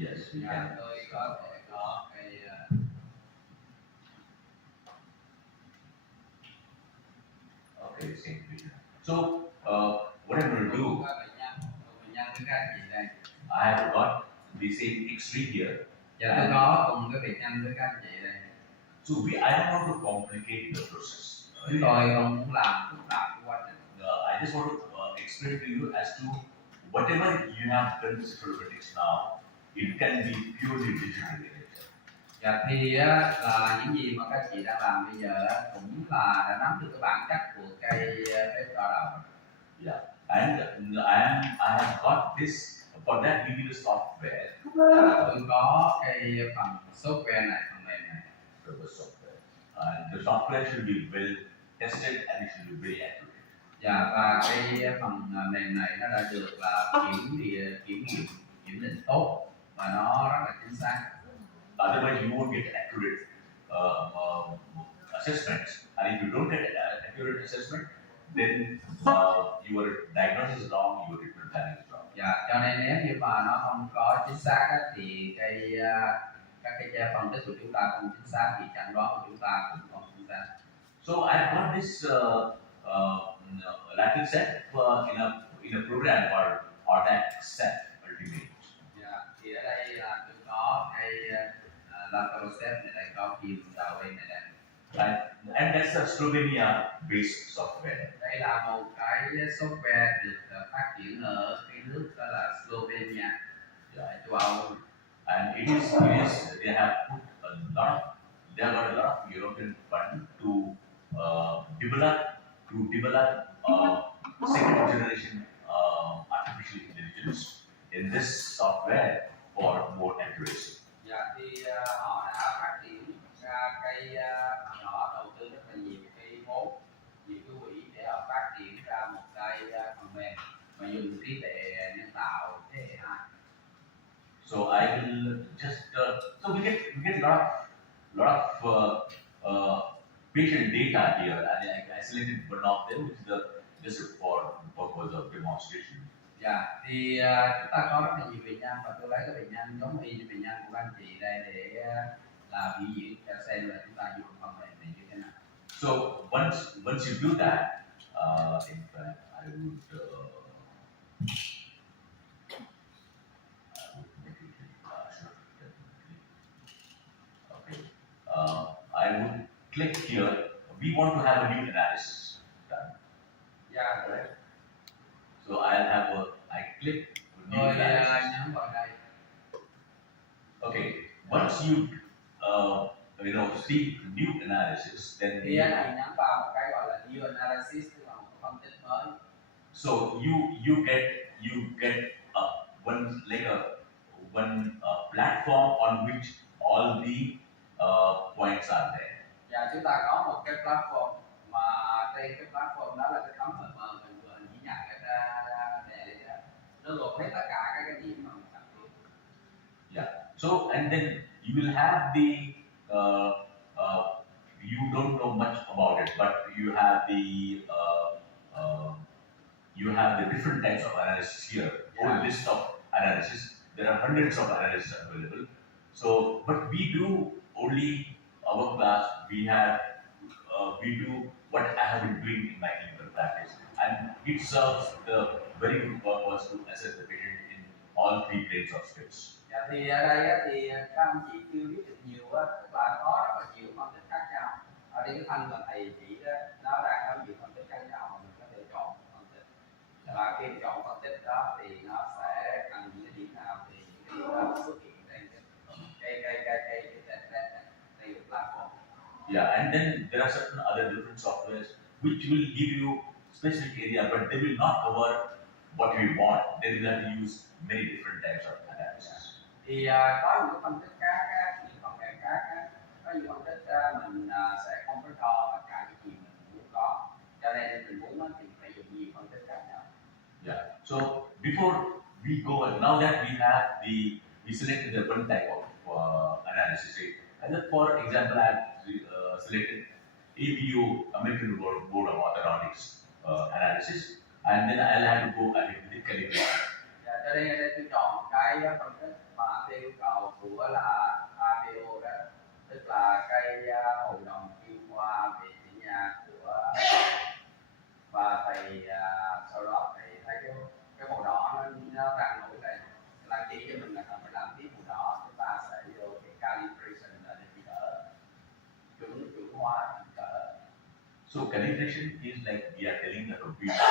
Yes, we can. Tôi có thể có cái Okay, same vision. So, what I'm going to do, bệnh nhân với các anh chị đây. I have got the same X-ray here. Dạ tôi có cùng cái bệnh nhân với các anh chị đây. So, I don't want to complicate the process. Chúng tôi không muốn làm phức tạp cái quá trình. I just want to explain to you as to whatever you have done this robotics now, it can be purely digital in nature. Dạ thì là những gì mà các chị đang làm bây giờ cũng là đã nắm được cái bản chất của cây phép đo đầu. Yeah, and I have got this. For that, we need a software. Tôi có cái phần software này, phần mềm này. The software, and the software should be well tested and it should be very accurate. Dạ và cái phần mềm này nó đã được là kiểm định tốt và nó rất là chính xác. Otherwise, you won't get accurate assessments. And if you don't get accurate assessment, then your diagnosis is wrong, your treatment plan is wrong. Dạ, cho nên nếu như mà nó không có chính xác thì các cái phân tích của chúng ta không chính xác thì chẩn đoán của chúng ta cũng không chính xác. So I got this Latin set in a program called THUient Ultimate. Dạ, thì ở đây là tôi có cái lateral set này đây, có phim đầu bên này đây. And that's a Slovenia-based software. Đây là một cái software được phát triển ở cái nước đó là Slovenia, châu Âu. And it is they have put they have got a lot of European fund to develop second generation artificial intelligence in this software for more accuracy. Dạ thì họ đã phát triển ra họ đầu tư rất là nhiều cái vốn, nhiều cái quỹ để họ phát triển ra một cái phần mềm mà dùng trí tuệ nhân tạo thế hệ 2. So I will just so we get a lot of patient data here, and I selected one of them, which is just for the purpose of demonstration. Dạ thì chúng ta có rất là nhiều bệnh nhân và tôi lấy cái bệnh nhân giống y như bệnh nhân của anh chị đây để là biểu diễn cho xem là chúng ta dùng phần mềm này như thế nào. So once you do that, in fact, I would make it sure, definitely. Okay. I would click here. We want to have a new analysis done. Dạ correct. So I click new analysis. Nhấn vào đây. Okay. Once you see new analysis, then Thì anh này nhấn vào một cái gọi là new analysis, tức là một phân tích mới. So you get one platform on which all the points are there. Dạ chúng ta có một cái platform mà trên cái platform đó là cái tấm mờ mờ mình vừa chỉ nhận ra để nó gồm hết tất cả các cái điểm mà mình cần biết. Yeah. So and then you will have the you don't know much about it, but you have the different types of analysis here. Whole list of analysis. There are hundreds of analysis available. So, but we do only our class. We do what I have been doing in my clinical practice, and it serves the very good purpose to assess the patient in all three grades of steps. Dạ thì ở đây thì các anh chị chưa biết được nhiều á, tức là có rất là nhiều phân tích khác nhau. Ở đây cái thanh mà thầy chỉ đó, nó đang có nhiều phân tích khác nhau mà mình có thể chọn phân tích. Và khi chọn phân tích đó thì nó sẽ cần những cái điểm nào thì những cái điểm đó xuất hiện trên cái platform. Yeah, and then there are certain other different softwares which will give you specific area, but they will not cover what we want. They will have to use many different types of analysis. Thì có những cái phân tích khác, những phần mềm khác, có những phân tích mình sẽ không có cho tất cả những gì mình muốn có, cho nên mình muốn thì phải dùng nhiều phân tích khác nhau. Yeah. So before we go, now that we selected the one type of analysis, and then for example, I selected ABO, American Board of Orthodontics analysis, and then I'll have to go ahead with the calibration. Cho nên tôi chọn cái phân tích mà theo yêu cầu của là APO đó, tức là cái hội đồng chuyên khoa về chuyển nha của và thầy sau đó thầy thấy cái màu đỏ nó đang nổi lên là chỉ cho mình là cần phải làm tiếp màu đỏ, chúng ta sẽ vô cái calibration là để chỉ đỡ chuẩn hóa chỉ đỡ. So calibration is like we are telling the computer,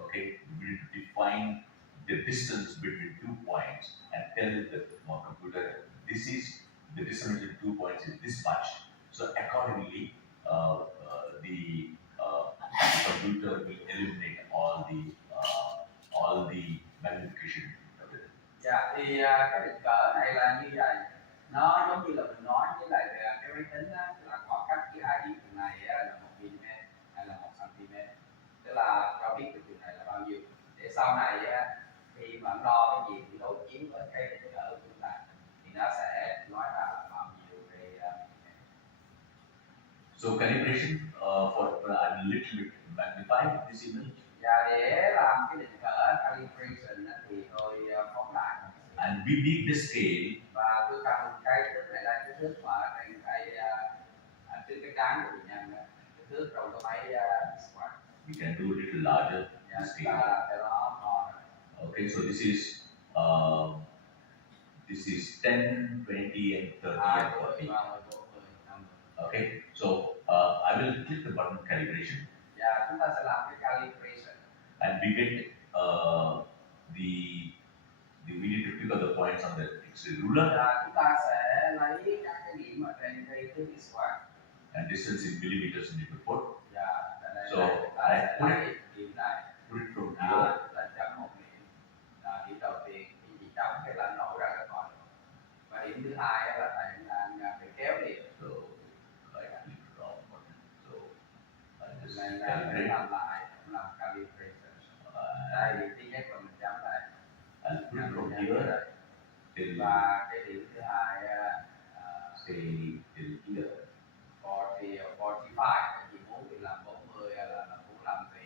okay, we need to define the distance between 2 points and tell the computer this is the distance between 2 points is this much. So accordingly, the computer will eliminate all the magnification of it. Dạ, thì cái định cỡ này là như vậy, nó giống như là mình nói với lại cái máy tính á, là khoảng cách giữa hai điểm trường này là 1 mm hay là 1 cm, tức là cho biết cái trường này là bao nhiêu, để sau này khi mà đo cái gì thì đối chiếu với cái định cỡ của chúng ta thì nó sẽ nói ra là bao nhiêu cái So calibration for a little bit magnify this image. Và để làm cái định cỡ calibration thì tôi phóng đại And we need the scale. Và tôi cần cái thước này là cái thước mà trên cái trán của bệnh nhân đó, cái thước trong cái máy squat. We can do a little larger the scale. Okay, so this is 10, 20, and 30 and 40. Okay, so I will click the button calibration. Và chúng ta sẽ làm cái calibration. And we get we need to pick up the points on the X-ray ruler. Và chúng ta sẽ lấy các cái điểm ở trên cái thước squat. And distance in millimeters in the foot. So I put it from here. Là chấm một điểm. Điểm đầu tiên thì chỉ chấm cái là nổi ra cái con. Và điểm thứ hai là thầy đang phải kéo điểm. So I click the wrong button. So I just làm calibrate. làm calibration. Đây điểm thứ nhất là mình chấm đây. And put it from here till Và cái điểm thứ hai say till here. 45, chỉ muốn thì làm 40 hay là 45 tùy.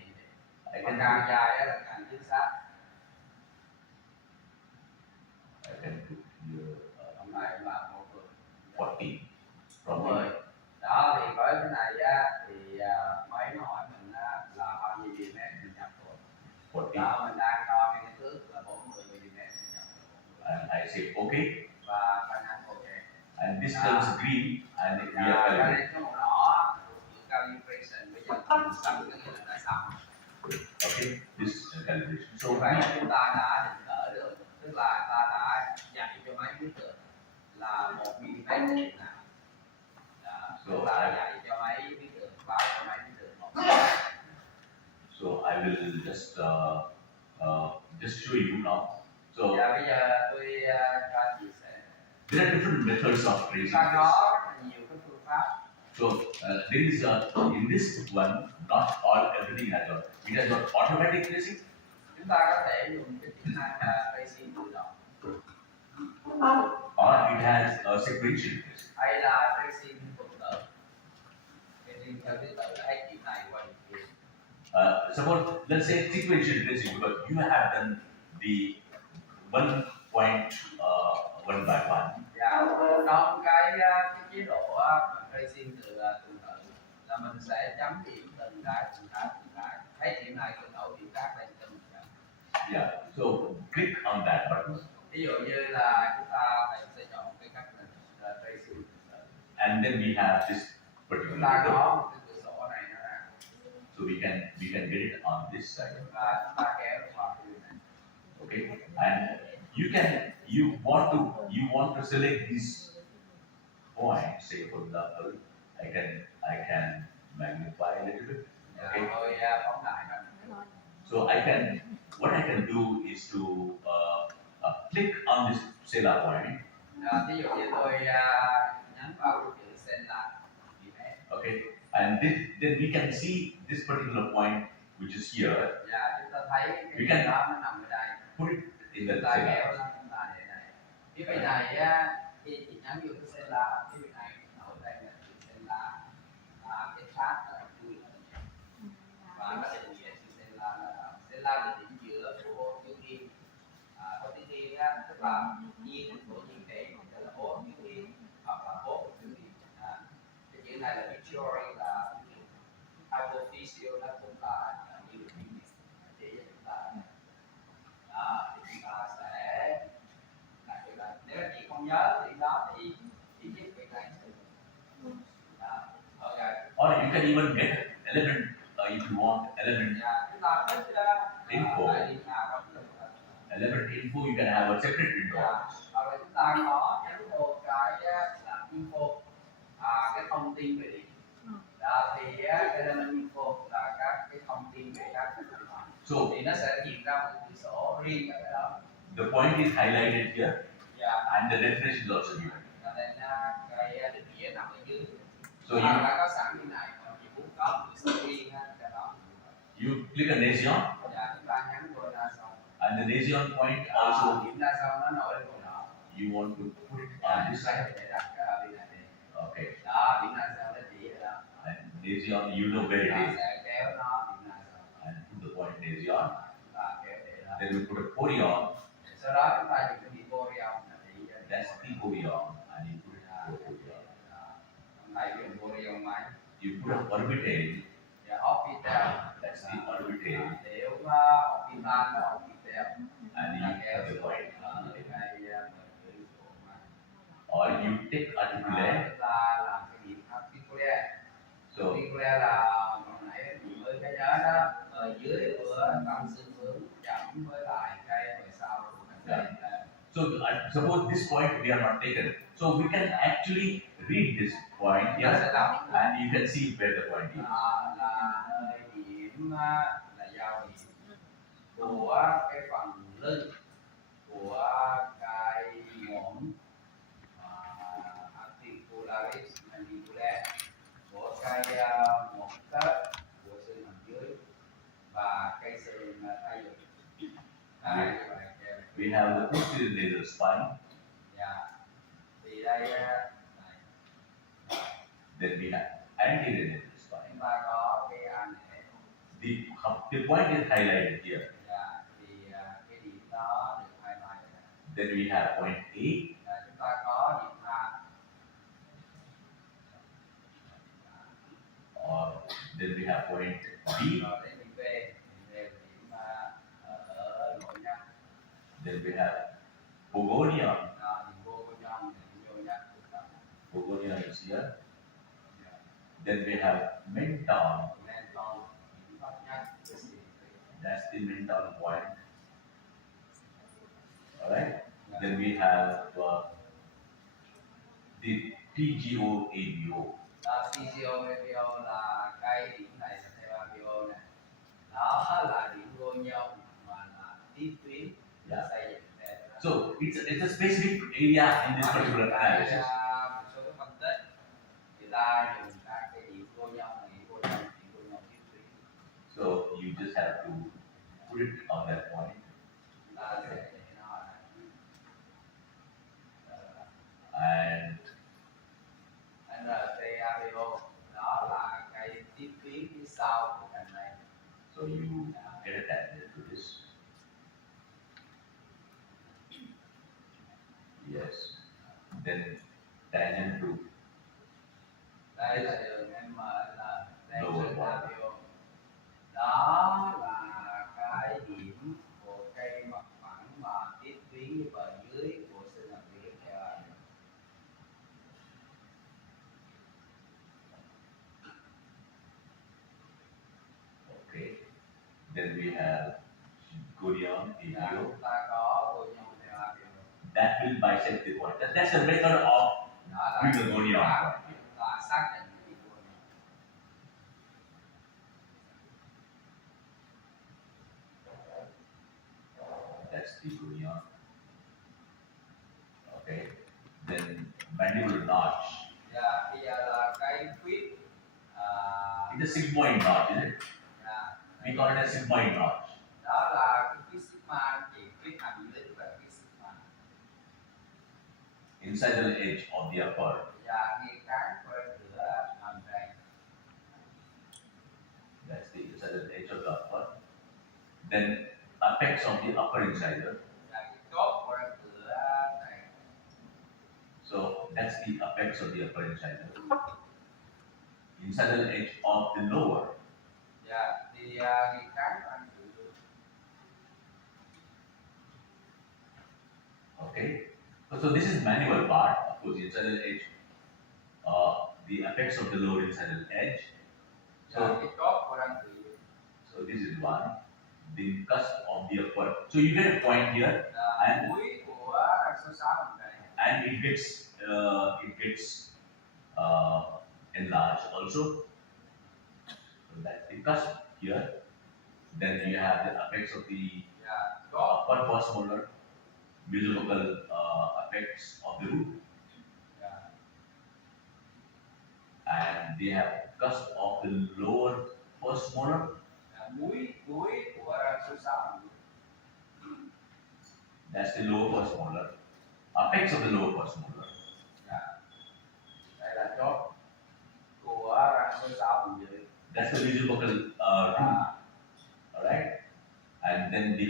Còn càng dài là càng chính xác. I can put here Hôm nay cũng làm 40. 40 from 40. here. Đó thì với cái này thì máy nó hỏi mình là bao nhiêu mm mình nhập rồi. 40. Đó mình đang đo cái thước là 40 mm mình nhập rồi. And I say okay. Và ta nhấn ok. And this turns green and we are calibrating. Cái màu đỏ calibration bây giờ mình xong cái này là xong. Okay, this calibration. So Như vậy chúng ta đã định cỡ được, tức là ta đã dạy cho máy biết được là 1 mm là điểm nào. Tức là dạy cho máy biết được, báo cho máy biết được 1 mm. So I will just show you now. So Và bây giờ tôi cho chia sẻ. there are different methods of Chúng tracing ta this. có rất là nhiều cái phương pháp. So there is in this one, not everything has got. It has got automatic tracing. Chúng ta có thể dùng cái chức năng là tracing tự động. Or it has a sequential tracing. Hay là tracing tuần tự. Tracing theo thứ tự là hết điểm này qua điểm kia. Suppose let's say sequential tracing because you have done the 1 point 1 by 1. Dạ, trong cái chế độ tracing từ tự là mình sẽ chấm điểm từng cái. Thấy điểm này từng nổi điểm khác lên từng cái. Yeah. So click on that button. Ví dụ như là chúng ta sẽ chọn cái cách là tracing. And then we have this Chúng particular ta window. có một cái cửa sổ này nó ra. So we can get it on this side. Và chúng ta kéo vào cái này. Okay. And you want to select this point. Say for example, I can magnify a little bit. Okay. Tôi phóng đại ra. So what I can do is to click on this Sela point. Ví dụ như tôi nhấn vào cái chữ center. Okay. And then we can see this particular point which is here. Và chúng ta thấy We cái can đó nó nằm ở đây. put it in the Chúng ta kéo Sela. nó chúng ta để đây. Cái vị này khi chị nhấn vô cái center, cái vị này nổi đây là chữ center, cái sát là chui và nó sẽ định nghĩa chữ center là điểm giữa của chữ kim. Có chữ kim tức là nhiên của siêu nó cũng là như được chỉ cho chúng ta đó, thì chúng ta sẽ đặc biệt là nếu anh chị không nhớ thì đó thì chỉ viết việc này đó. Ok. Or you can even get element if you want element Chúng ta thích info. lại điểm nào đó được. Element info you can have a separate window. Hoặc là chúng ta có nhấn vô cái là info, cái thông tin về điện. Đó, thì element info là các cái thông tin về các cái điện thoại. So thì nó sẽ hiện ra một cái sổ riêng ở đó. the point is highlighted here, and the definition is also given. Nên cái định nghĩa nằm ở dưới. So you đã có sẵn như này, còn chỉ muốn có một cái sổ riêng cho đó. you click on Nasion, Chúng ta nhấn vô ra xong. and the Nasion point also điểm ra xong nó nổi lên màu đỏ. you want to put it on this side. Để đặt cái bên này. Okay. Đó, điểm ra xong nó chỉ ở đó. And Nasion, you know where it is. Sẽ kéo nó điểm ra xong. And put the point Nasion. Chúng ta kéo để đó. Then we put a polygon. Sau đó chúng ta dùng cái điểm polygon thì That's the polygon, and you put it on polygon. Thầy dùng polygon máy. You put an orbital. Orbital. That's the orbital. Nếu orbital là orbital. And you have the point. Or you take articulate. Là làm cái điểm articulate. So Articulate là hồi nãy mình mới cái nhớ đó, ở dưới của tâm xương hướng chấm với lại cái về sau của mình. So suppose this point we are not taken. So we can actually read this point here, and you can see where the point is. Là nơi điểm là giao điểm của cái phần lưng của cái mổn articularis mandibulae, của cái mổn khớp của xương hàm dưới và cái xương tay dục. We have the posterior nasal spine. Thì đây Then we have anterior nasal spine. chúng ta có cái anh này. The point is highlighted here. Thì cái điểm đó được highlight. Then we have point A. Chúng ta có điểm A. Or then we have point B. Rồi đến điểm B. Điểm ở nội nhâm. Then we have Pogonium. Điểm vô của nhâm, điểm vô nhâm. Pogonium is here. Then we have menton. Menton, điểm thấp nhất. That's the menton point. Alright. Then we have the TGO-ABO. TGO-ABO là cái điểm này là theo ABO này. Đó là điểm vô nhâm mà là tiếp tuyến xây dựng. So it's a specific area in this particular analysis. Một số cái phân tích người ta dùng các cái điểm vô nhâm tiếp tuyến. So you just have to put it on that point. Ta sẽ để nó And NTABO đó là cái tiếp tuyến phía sau của cành này. so you get attached to this. Yes. Then tangent to Đây là đường M là lower part. ABO. Đó là cái điểm của cây mặt phẳng mà tiếp tuyến với bờ dưới của xương hàm dưới theo ABO. Okay. Then we have Gurion, ABO. Chúng ta có vô nhâm theo ABO. That will bisect the point. That's the method of doing the Gurion. Chúng ta xác định cái điểm vô nhâm. That's the Gurion. Okay. Then mandibular notch. Bây giờ là cái khuyết It's a sigmoid notch, isn't it? We call it a sigmoid notch. đó là cái khuyết sigma, chỉ khuyết hàm dưới và khuyết sigma. Inside the edge of the upper. Và ngay cán của cửa hàm răng. That's the inside the edge of the upper. Then apex of the upper incisor. Và cái chốt của cửa này. So that's the apex of the upper incisor. Inside the edge of the lower. thì cái của anh tự được. Okay. So this is manual part. Of course, inside the edge, the effects of the load inside the edge. Dạ, cái chốt của anh tự được. So this is one. The cusp of the upward. So you get a point here, and Mũi của răng số 6 bằng này. and it gets enlarged also. So that's the cusp here. Then you have the effects of the Chốt. upper first molar, musical effects of the root, and they have cusp of the lower first molar. Mũi của răng số 6. That's the lower first molar. Effects of the lower first molar. Đây là chốt của răng số 6 vùng dưới. That's the musical root. Alright? And then the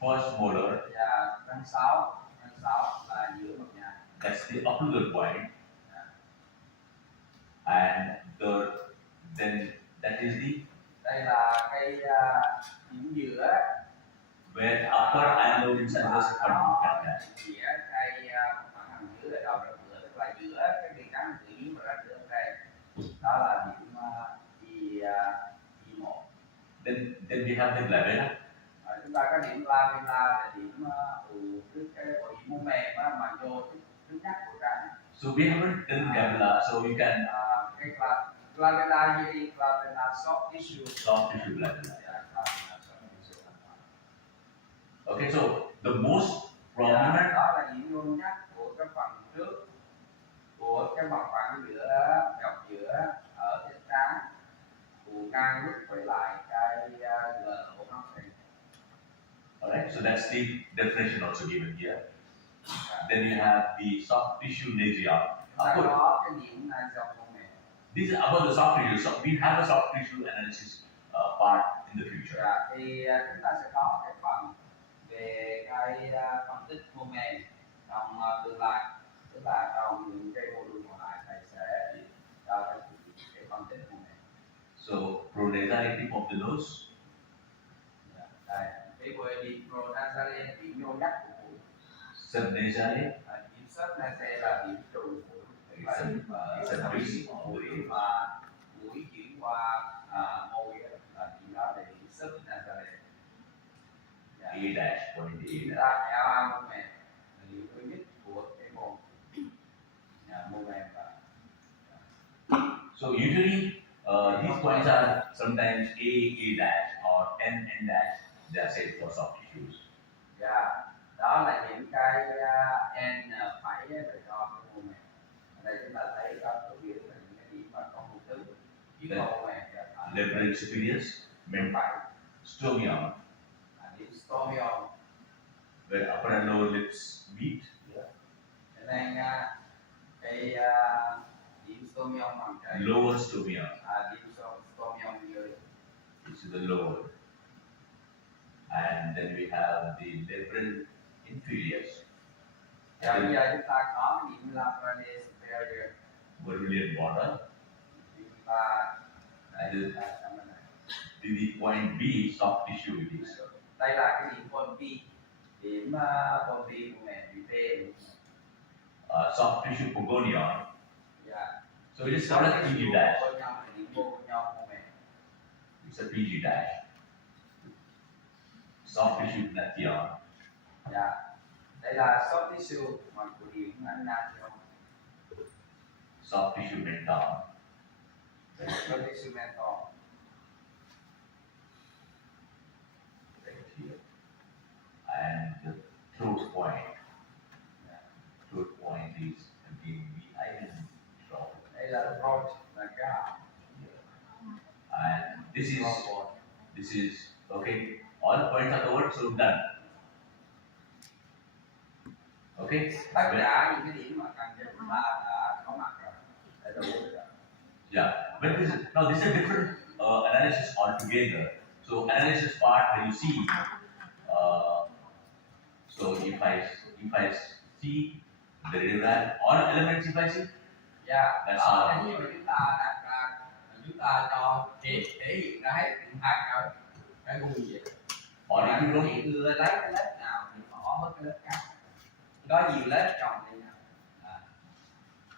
first molar. Và răng 6 là giữa mặt nhà. That's the occlusal point. And then that is the. Đây là cái điểm giữa. Where upper and lower inside the contact. Nghĩa cái khoảng hầm giữa là đầu răng cửa, tức là giữa cái cây cắn tự dưới và răng cửa đây. Đó là điểm I1. Then we have the glabella. Chúng ta có điểm glabella là điểm cái điểm mô mềm mà vô trước nhắc của răng. So we haven't done glabella, so you can. Cái glabella như đi glabella soft tissue. Soft tissue glabella. Okay, so the most prominent. Đó là điểm vô nhắc của cái phần trước của cái mặt phẳng giữa dọc giữa ở trên trán của ngang lúc với lại cái L của nó thì. Alright, so that's the definition also given here. Then you have the soft tissue nasia. Có cái điểm này dòng mô mềm. This is about the soft tissue. So we have a soft tissue analysis part in the future. Thì chúng ta sẽ có cái phần về cái phân tích mô mềm trong tương lai, tức là trong những cái module còn lại thầy sẽ cho cái phân tích mô mềm. So pronasality of the nose. Đây, cái về điểm pronasale điểm nhô nhắc của mũi. Subnasale. Điểm subnasale là điểm trụ mũi, tức là điểm mũi mà mũi chuyển qua môi là điểm đó là điểm subnasale. A dash, point A dash. Là mô mềm là điểm thứ nhất của cái môn mô mềm và. So usually these points are sometimes A dash or N dash. They are said for soft tissues. Đó là những cái N phải để cho cái mô mềm. Ở đây chúng ta thấy có biểu hiện là những cái điểm mà có một thứ chỉ mô mềm. Lateral superiors, mid stomion, điểm stomion, where upper and lower lips meet. Cho nên cái điểm stomion bằng cái lower stomion. Điểm stomion dưới. This is the lower. And then we have the lateral inferiors. Bây giờ chúng ta có điểm lateral superior. Vermilion border. And the point B, soft tissue it is. Đây là cái điểm point B. Điểm point B của mềm, điểm B. Soft tissue pogonion. Yeah. So it is called a PG dash. Điểm vô nhau của mềm. It's a PG dash. Soft tissue nation. Yeah. Đây là soft tissue mà của điểm nation. Soft tissue menton. Soft tissue menton. Right here. And the throat point. Throat point is again behind throat. Đây là throat, là cái họng. And this is okay. All points are covered, so done. Okay. Tất cả những cái điểm mà cần cho chúng ta đã có mặt rồi. Đã đủ rồi. Yeah, but this is a different analysis altogether. So analysis part when you see, so if I see the radiograph, all elements if I see, Yeah, That's đó all. là khi mà chúng ta đặt ra chúng ta cho thể hiện ra hết hai cái gu gì Or if you don't, thì đưa lấy cái lớp nào thì bỏ mất cái lớp khác, có nhiều lớp trồng lên nhau.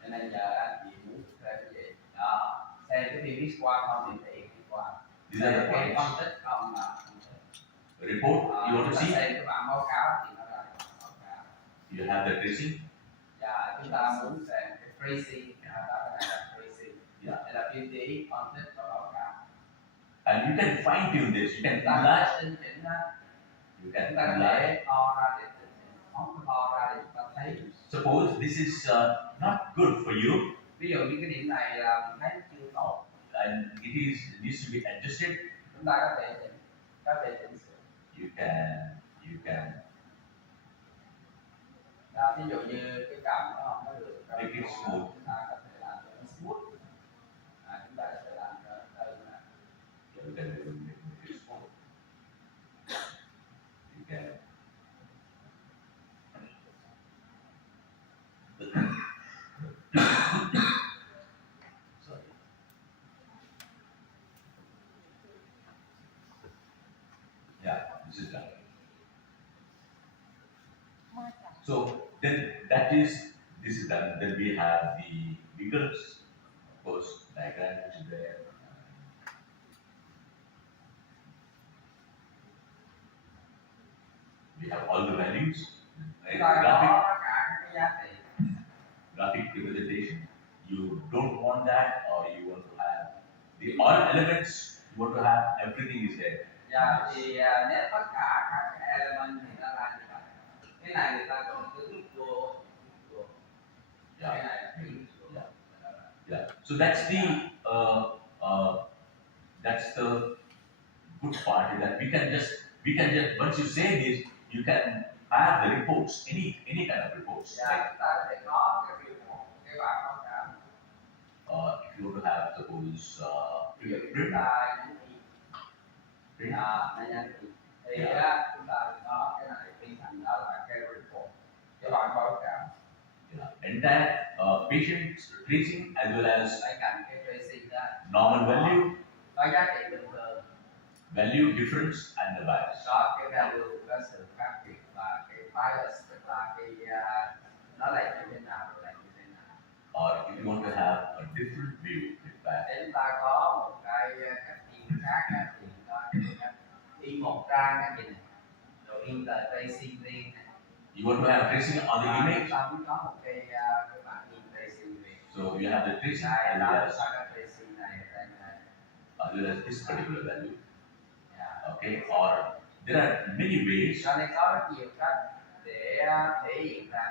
Cho nên giờ anh chị muốn ra cái gì đó xem cái phim viết qua không thì thể hiện viết qua these are the cái points. phân tích không là Report, you want to see? xem cái bản báo cáo thì nó ra báo cáo. You have the tracing. Và chúng ta muốn xem cái tracing, cái này là tracing, Yeah. đây là tiêu chí phân tích và báo cáo. And you can fine tune this. You can Chúng ta enlarge. tinh chỉnh đó, You can chúng ta có enlarge. thể to ra để tinh chỉnh, phóng cái to ra để chúng ta thấy. Suppose this is not good for you, Ví dụ như cái điểm này là mình thấy chưa tốt, and it needs to be adjusted. chúng ta có thể chỉnh sửa. You can Đó, ví dụ như cái cằm nó không có được make it smooth. chúng ta có thể làm cho nó smooth. Chúng ta có thể làm cho đây là You can make it smooth. You can. Sorry. Yeah, this is done. So then this is done. Then we have the figures, of course, diagram which is there. We have all the values, right? chúng ta Graphic, có tất cả các giá trị. graphic representation. You don't want that, or you want to have the all elements. You want to have everything is there. Và thì nếu tất cả các cái element thì nó là như vậy. Cái này người ta gọi là cái vô. Cái Yeah, này là cái vô. yeah. So that's the good part is that we can just once you say this, you can have the reports, any kind of reports. Và chúng ta có thể có cái report, cái bản báo cáo. If you want to have suppose Ví dụ print, chúng ta nhấn print, thì chúng ta có cái này biến thành đó là cái report, cái bản báo cáo. entire patient tracing as well as Bên cạnh cái tracing đó, normal value, có giá trị bình thường, value difference and the bias. có cái value, có sự khác biệt và cái bias tức là cái nó lại như thế nào rồi lại như thế nào. Or if you want to have a different view with bias, Để chúng ta có một cái cách nhìn khác á, thì chúng ta in một trang cái gì này, rồi in tờ tracing riêng này. you want to have tracing on the image, Chúng ta muốn có một cái bản in tracing riêng. so you have the tracing Đây as là well as cái tracing này đây này. this particular value. Yeah. Okay, or there are many ways. Cho nên có rất nhiều cách để thể hiện ra.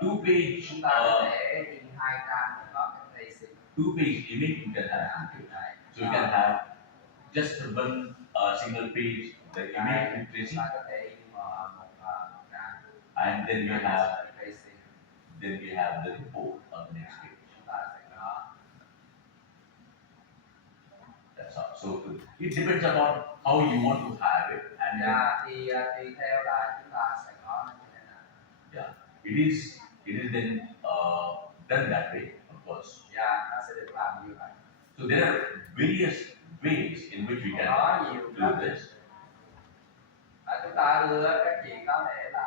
Two page, Chúng ta có thể in hai trang để có cái tracing. two page image you can have. So you can have just one single page, the image with Chúng tracing, ta có thể in một trang. and then you have tracing. the report on the next page. Chúng ta sẽ có. That's all. So it depends upon how you want to have it, and Thì tùy theo là chúng ta sẽ có nó như thế nào. yeah, it is then done that way, of course. Nó sẽ được làm như vậy. So there are various ways in which we Có can nhiều do cách. this. Chúng ta đưa các chị có thể là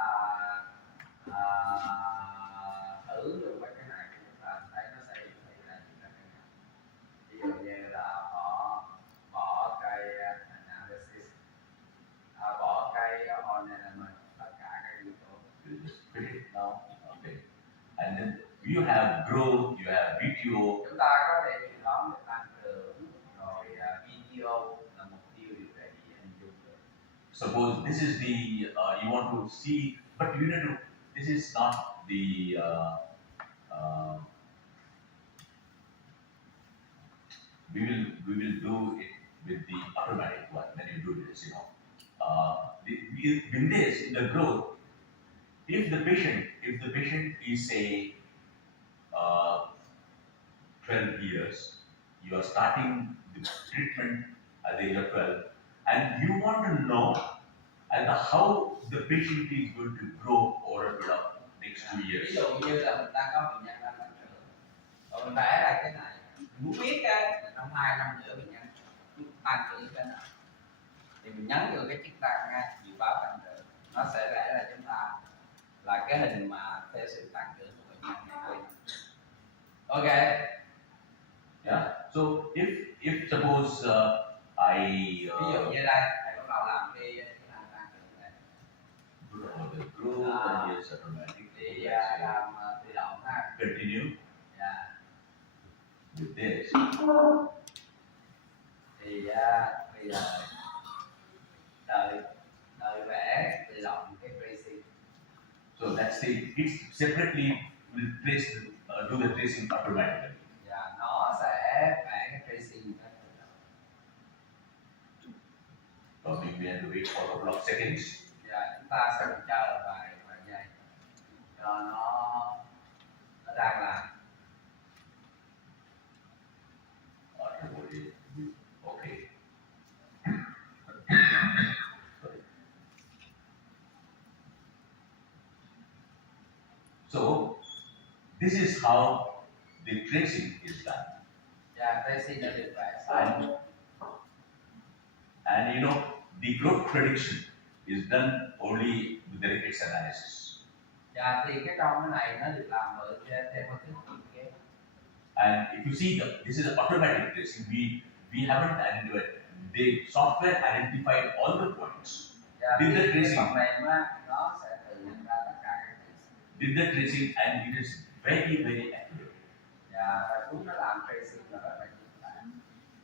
thử được mấy cái này chúng ta thấy nó sẽ hiển thị ra những cái này. Ví dụ như là bỏ cây analysis, bỏ cây on element, tất cả các yếu tố. You just fit it now, okay. And then you have growth, you have BTO. Chúng ta có thể nhìn đón được tăng trưởng, rồi video là mục tiêu điều trị hình dung được. Suppose this is the you want to see, but you need to. This is not the we will do it with the automatic one when you do this, you know. In this, in the growth, if the patient is say 12 years, you are starting the treatment at the age of 12, and you want to know how the patient is going to grow over a period of next 2 Ví years. dụ như là mình ta có bệnh nhân đang tăng trưởng, rồi mình vẽ ra cái này, muốn biết cái trong trong 2 năm nữa bệnh nhân tăng trưởng cái nào thì mình nhấn vô cái chức năng ngay dự báo tăng trưởng, nó sẽ vẽ ra chúng ta là cái hình mà theo sự tăng trưởng của bệnh nhân này. Ok. Yeah. So if suppose Ví dụ như đây thầy bắt đầu làm cái năng tăng trưởng này the growth and yes, automatic. thì làm tự động ha. Continue Yeah. with this. Thì bây giờ đợi vẽ tự động cái tracing. So that's the it separately will trace do the tracing automatically. Và nó sẽ vẽ cái tracing cái tự động. Probably we have to wait for a couple of seconds. Và chúng ta sẽ chờ vài giây cho nó đang làm. Okay. So this is how the tracing is done. Và tracing đã được vẽ xong. And you know the growth prediction is done only with the rickets analysis. Và thì cái trong cái này nó được làm bởi theo phương thức kiểm kế. And if you see this is an automatic tracing. We haven't identified. The software identified all the points. Did the tracing? Phần mềm nó sẽ tự nhận ra tất cả các tracing. Did the tracing and it is very accurate. Và chúng nó làm tracing là rất là chính xác.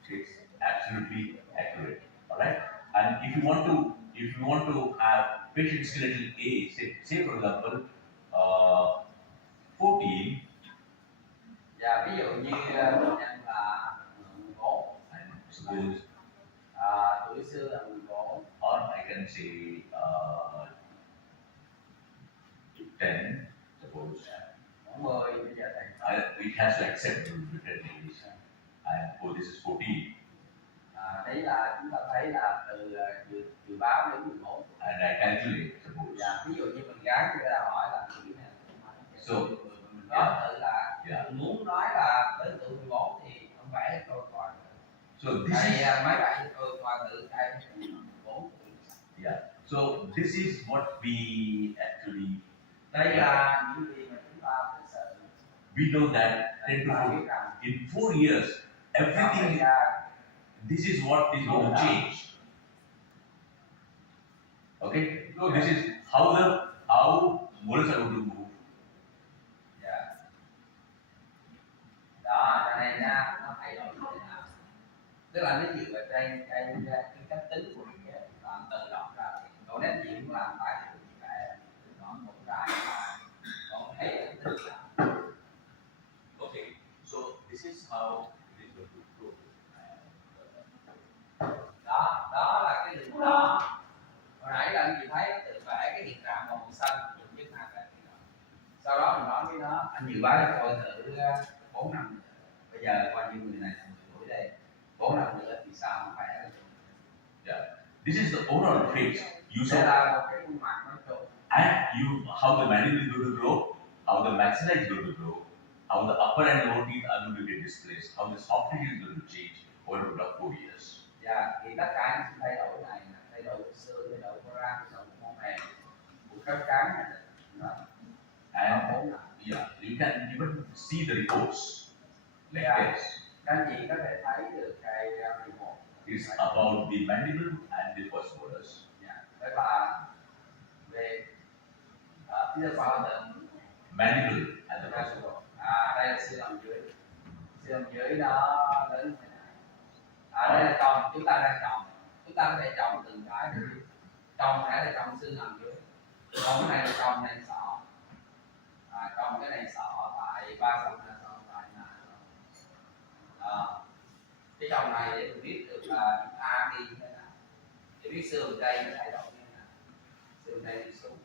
It's absolutely accurate. Alright? And if you want to have patient skeletal A, say for example, 14. Và ví dụ như bệnh nhân là 14 And suppose tuổi xưa là 14 or I can say 10, suppose. 10 bây giờ thầy It has to accept the written age. And this is 14. đấy là chúng ta thấy là từ dự báo đến 14. And I calculate, suppose. Và ví dụ như mình gán ra hỏi là tuổi này So, mình nói tự là mình muốn nói là đến tuổi 14 thì không phải tôi coi. So this is mấy bạn tôi coi tự cái 14 tuổi. yeah. So this is what we actually. Đây là những gì mà chúng ta thực sự. We know that 10 to 4, in 4 years, everything. This is what is going to change. Okay. So this is how molars are going to move. Đó, cho nên nó thay đổi như thế nào? Tức là nó dựa vào trên cái cách tính của cái làm tự động ra. Cậu đến gì cũng làm tại cái gì cả. Nó một cái là cậu thấy cái tính là. Okay. So this is how it is going to grow. Đó là cái điều đó. Hồi nãy là anh chị thấy nó tự vẽ cái hiện trạng màu xanh được nhất hai cái đó. Sau đó mình nói với nó, anh dự báo cho tôi thử 4 năm nữa. Bây giờ qua như người này là 10 tuổi đây. 4 năm nữa thì sao không phải là. Yeah. This is the overall phase. You Đây saw là một cái khuôn mặt nói chung. and how the mandible is going to grow, how the maxilla is going to grow, how the upper and lower teeth are going to get displaced, how the soft tissue is going to change over about 4 years. Dạ, thì tất cả những sự thay đổi này là thay đổi của xương, thay đổi của răng, thay đổi của mô mềm, của khớp trắng này, đó. And yeah, you can even see the reports like this. Các anh chị có thể thấy được cái report. It's about the mandible and the first molars. Dạ, tức là về this is about the Mandible and the first molar. Đây là xương hàm dưới. Xương hàm dưới nó lớn như thế này. Đây là trồng, chúng ta đang trồng. Chúng ta có thể trồng từng cái để trồng cái là trồng xương hàm dưới. Trồng cái này là trồng nền sọ. Trồng cái nền sọ tại 3 cm sọ tại này. Đó. Cái trồng này để mình biết được là chúng ta đi như thế nào. Để biết xương đây nó thay đổi như thế nào. Xương đây đi xuống.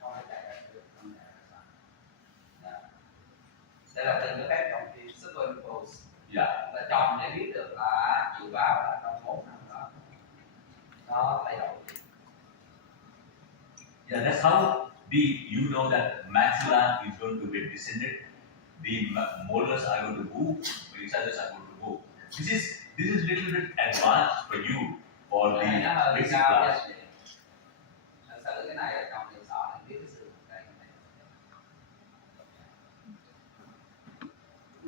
Không phải chạy ra được, không chạy ra sao. Đây là từng cái phép trồng phim superimpose. Yeah. Là trồng để biết được là dự báo là trong 4 năm đó nó thay đổi. Yeah, that's how you know that maxilla is going to get descended, the molars are going to move, incisors are going to move. this is little bit advanced for you for Cái này nó the hơi basic cao class. nha. Thật sự cái này trong điều sọ để biết cái sự này.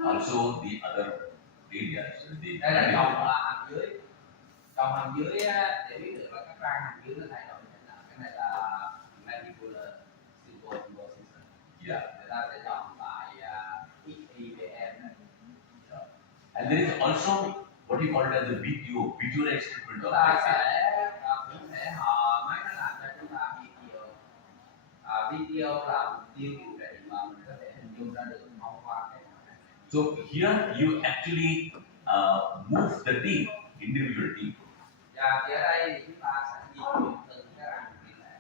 Also the other areas, the Đây là trong hàm dưới. Trong hàm dưới á, để biết được là các răng hàm dưới nó thay đổi như thế nào. Cái này là mandibular synchromosism. yeah. Người ta sẽ chọn lại PHIM. And there is also what you call it as the video, visualized treatment Chúng of ta the sẽ cũng thể họ máy nó làm cho chúng ta video. Video là một tiêu điều trị mà mình có thể hình dung ra được thông qua cái này. So here you actually move the teeth, individual teeth. Và thì ở đây thì chúng ta sẽ di chuyển từng cái răng tỷ lệ.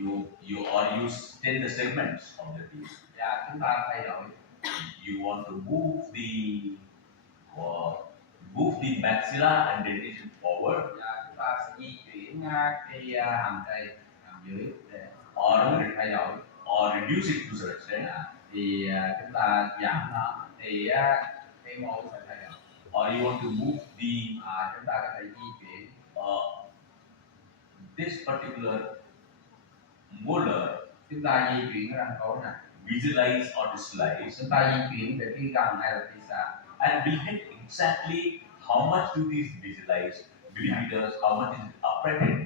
You extend the segments of the teeth. Và chúng ta thay đổi. You want to move the maxilla and dentition forward. Và chúng ta sẽ di chuyển cái hàm trên, hàm dưới để thay đổi. Or reduce it to some extent. Thì chúng ta giảm nó thì cái mô sẽ thay đổi. Or you want to move the Chúng ta có thể di chuyển this particular molar, chúng ta di chuyển cái răng cổ này, visualize or distalize, chúng ta di chuyển về phía gần hay là phía xa, and we hit exactly how much do these visualize millimeters, how much is it uprighted,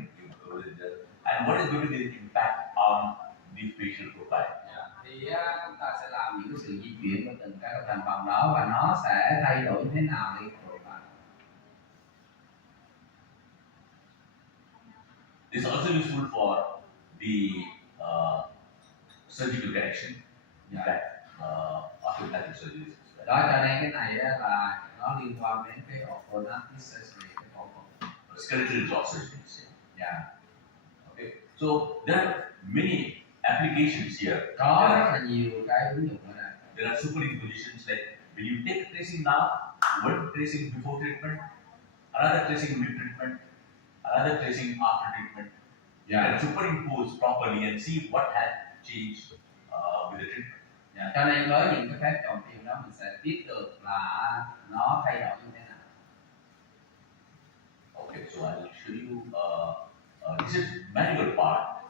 and what is going to be the impact on the facial profile. Thì chúng ta sẽ làm những cái sự di chuyển của từng cái thành phần đó và nó sẽ thay đổi thế nào đi profile. This is also useful for the surgical correction. In fact, orthodontic surgeries. Đó cho nên cái này là nó liên quan đến cái orthodontic surgery, cái phẫu thuật. Skeletal jaw surgeries. Yeah. Okay. So there are many applications here. Có rất là nhiều cái ứng dụng ở đây. There are superimpositions like when you take a tracing now, one tracing before treatment, another tracing mid treatment, another tracing after treatment. And superimpose properly and see what has changed with the treatment. Cho nên với những cái phép trồng tiêu đó mình sẽ biết được là nó thay đổi như thế nào. Okay, so I will show you. This is manual part.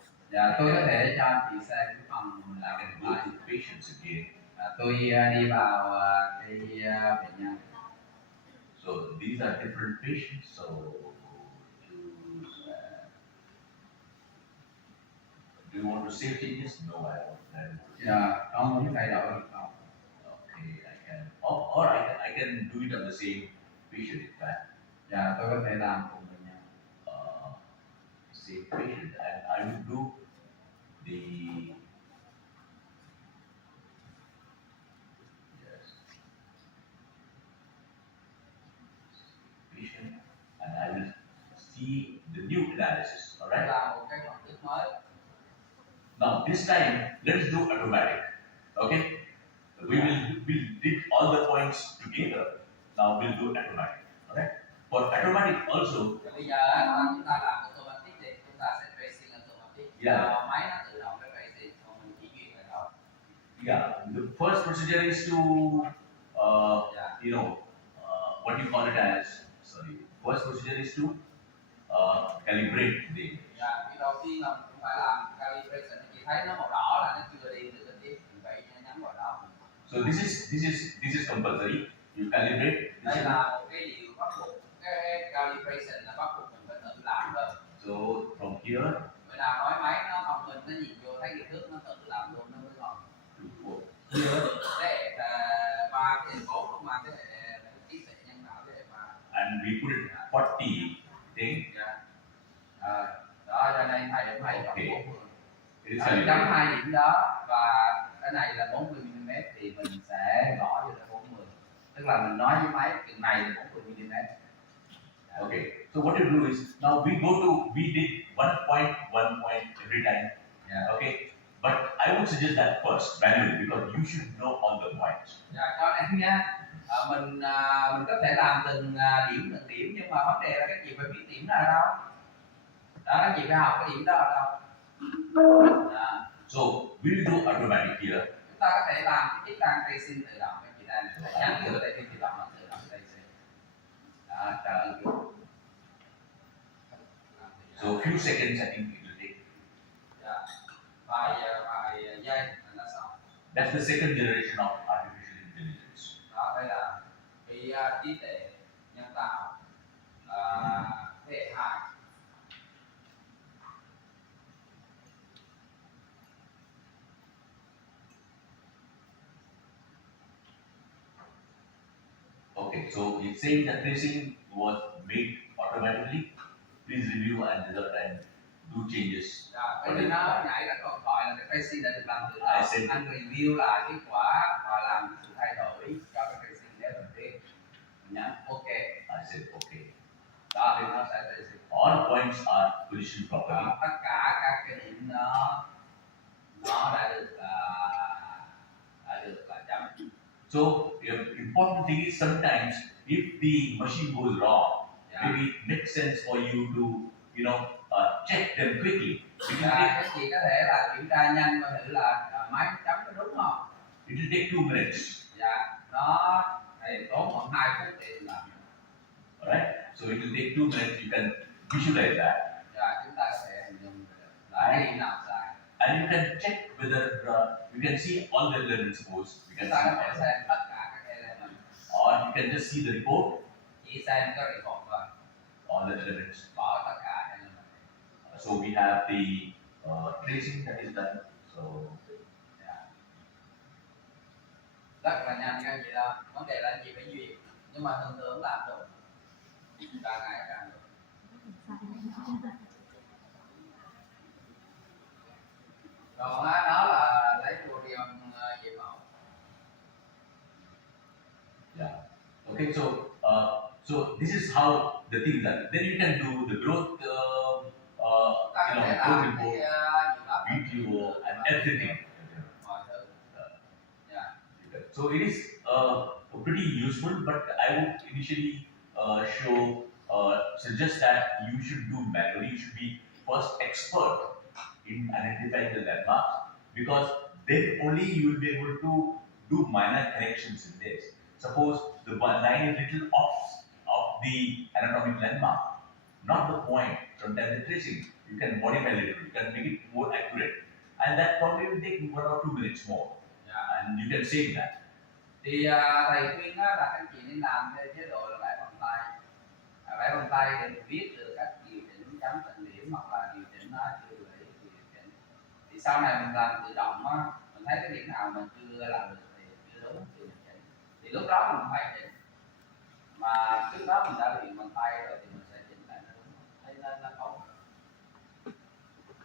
Tôi có thể cho anh chị xem cái phần mình làm I cái can go to patients again. tôi đi vào cái bệnh nhân. So these are different patients. So choose. Do you want to save changes? No, I don't. Nó muốn thay đổi được không? Okay, I can. Or I can do it on the same patient in fact. Tôi có thể làm cùng bệnh nhân. Same patient, and I will do the patient, and I will see the new analysis. All right. Là một cái phân tích mới. Now this time let's do automatic. Okay. We'll did all the points together. Now we'll do automatic. Alright. For automatic also. Bây giờ chúng ta làm automatic thì chúng ta sẽ tracing automatic. Máy nó tự động cái tracing, còn mình chỉ duyệt là thôi. Yeah. The first procedure is to you know what you call it as. Sorry. First procedure is to calibrate the image. Cái đầu tiên là mình cũng phải làm calibration. Chị thấy nó màu đỏ là nó chưa đi được cái tiếp, mình phải nhấn vào đó. So this is compulsory. You calibrate. Đây là một cái điều bắt buộc. Cái calibration là bắt buộc mình phải tự làm thôi. So from here. Bữa nào nói máy nó thông minh, nó nhìn vô thấy kích thước nó tự làm luôn, nó mới ngon. Để và cái hình 4 cũng mang cái trí tuệ nhân tạo để mà. And we put it 40 thing. Đó cho nên thầy cũng hay chọn 40. Chấm 2 điểm đó và cái này là 40 mm thì mình sẽ gõ vô là 40. Tức là mình nói với máy chừng này là 40 mm. Okay. So what you do is now we did 1 point every time. Okay. But I would suggest that first manually because you should know all the points. Cho nên nha, mình có thể làm từng điểm nhưng mà vấn đề là các chị phải biết điểm đó ở đâu. Đó, các chị phải học cái điểm đó ở đâu. So we'll do automatic here. Chúng ta có thể làm cái chức năng tracing tự động các chị đang nhắn vô đây thì tự động nó tự động tracing. Chờ anh chút. So few seconds I think it will take. Dạ. Vài giây là nó xong. That's the second generation of artificial intelligence. Đó, đây là cái trí tuệ nhân tạo thế hệ 2. Okay, so it's saying that tracing was made automatically. Please review and result and do changes. Bởi vì nó nhảy ra câu hỏi là cái tracing đã được làm từ I said- anh review lại kết quả và làm sự thay đổi cho cái tracing để mình biết. Mình nhấn OK. I said okay. Đó thì nó sẽ tracing. All points are positioned properly. Tất cả các cái điểm nó đã được chấm. So the important thing is sometimes if the machine goes wrong, maybe it makes sense for you to check them quickly. Các chị có thể là kiểm tra nhanh và thử là máy chấm có đúng không? It will take 2 minutes. Dạ, nó thì tốn khoảng 2 phút để làm. Alright, so it will take 2 minutes. You can visualize that. Dạ, chúng ta sẽ hình dung là cái điểm nào sai. And you can check whether you can see all the elements posed. You can Chúng ta có thể see xem tất cả các element. or you can just see the report. Chỉ xem cái report thôi. All the elements. Bỏ tất cả element. So we have the tracing that is done. So Rất là nhanh các chị đó. Vấn đề là anh chị phải duyệt, nhưng mà thường thường làm được. Càng ngày càng được. Còn nó là lấy podium về mẫu. yeah. Okay. So this is how the things are. Then you can do the growth. Ta có thể Growth làm report, cái video, and everything. mọi thứ. Yeah. So it is pretty useful, but I would initially suggest that you should do manually. You should be first expert in identifying the landmarks, because then only you will be able to do minor corrections in this. Suppose the line is little off of the anatomic landmark, not the point. Sometimes the tracing, you can modify a little, you can make it more accurate, and that probably will take 1 or 2 minutes more, and you can save that. Thì thầy khuyên là các chị nên làm theo chế độ là vẽ bằng tay. Vẽ bằng tay để mình viết được các điều chỉnh chấm từng điểm hoặc là điều chỉnh nó chưa được điều chỉnh. Thì sau này mình làm tự động mình thấy cái điểm nào mình chưa làm được thì chưa đúng thì mình chỉnh. Thì lúc đó mình phải chỉnh. Mà trước đó mình đã luyện bằng tay rồi thì mình sẽ chỉnh lại nó đúng. Thế nên nó tốt.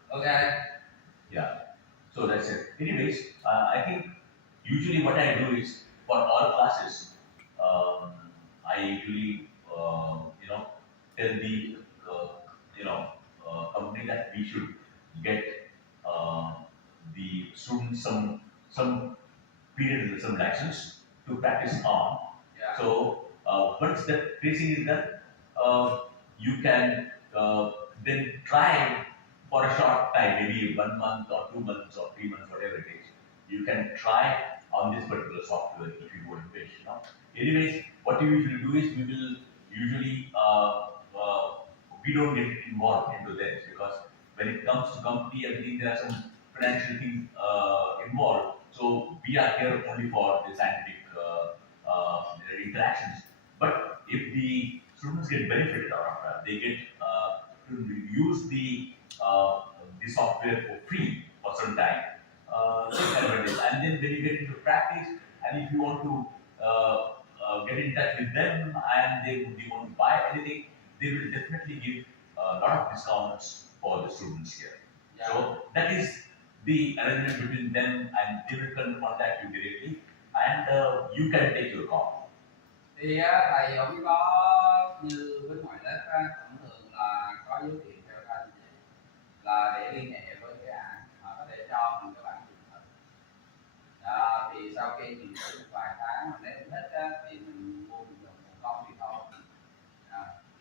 Okay. Yeah. So that's it. Anyways, I think usually what I do is for all classes, I usually tell the company that we should get the students some period, some lessons to practice on. Yeah. So once the tracing is done, you can then try for a short time, maybe 1 month or 2 months or 3 months, whatever it is. You can try on this particular software if you don't wish. Anyways, what we usually do is we will usually we don't get involved into this, because when it comes to company, everything, there are some financial things involved. So we are here only for the scientific interactions. But if the students get benefited out of that, they get to use the software for free for some time. And then when you get into practice, and if you want to get in touch with them and they want to buy anything, they will definitely give a lot of discounts for the students here. Yeah. So that is the arrangement between them, and they will contact you directly, and you can take your call. Thì thầy cũng có như với mọi lớp thông thường là có giới thiệu theo các anh chị là để liên hệ với cái hãng, họ có thể cho mình cái bản điện tử. Thì sau khi mình thử một vài tháng mà nếu mình thích thì mình mua mình dùng một công thì thôi.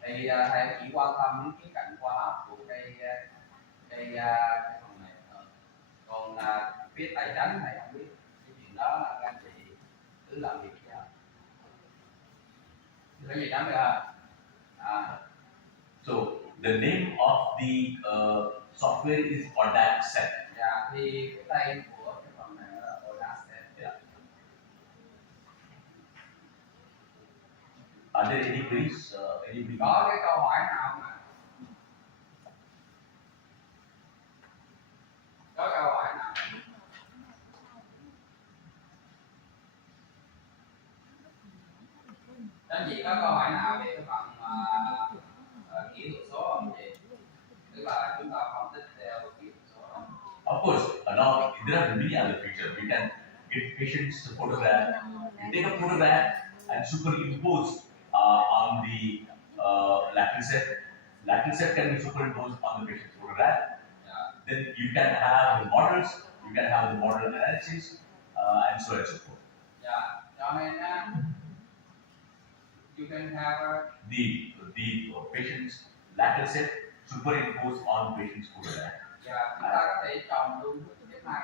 Thì thầy chỉ quan tâm đến khía cạnh khoa học của cái phần này thôi. Còn viết tài chính thầy không biết, cái chuyện đó là các anh chị cứ làm việc cho. Có gì đó được không? The name of the software is THUient. Dạ, thì cái tên của cái phần này là THUient. Yeah. Are there any queries? Any Có cái câu hỏi nào không ạ? Có câu hỏi nào? Các anh chị có câu hỏi nào về cái phần kỹ thuật số không chị? Tức là chúng ta phân tích theo kỹ thuật số không? Of course, now there are many other features. We can get patients to photograph. You take a photograph and superimpose on the lateral set. Lateral set can be superimposed on the patient's photograph. Then you can have the models, you can have the model analysis, and so on and so forth. Dạ, cho nên you can have The patient's lateral set superimposed on patient's photograph. dạ, chúng ta có thể trồng luôn cái này.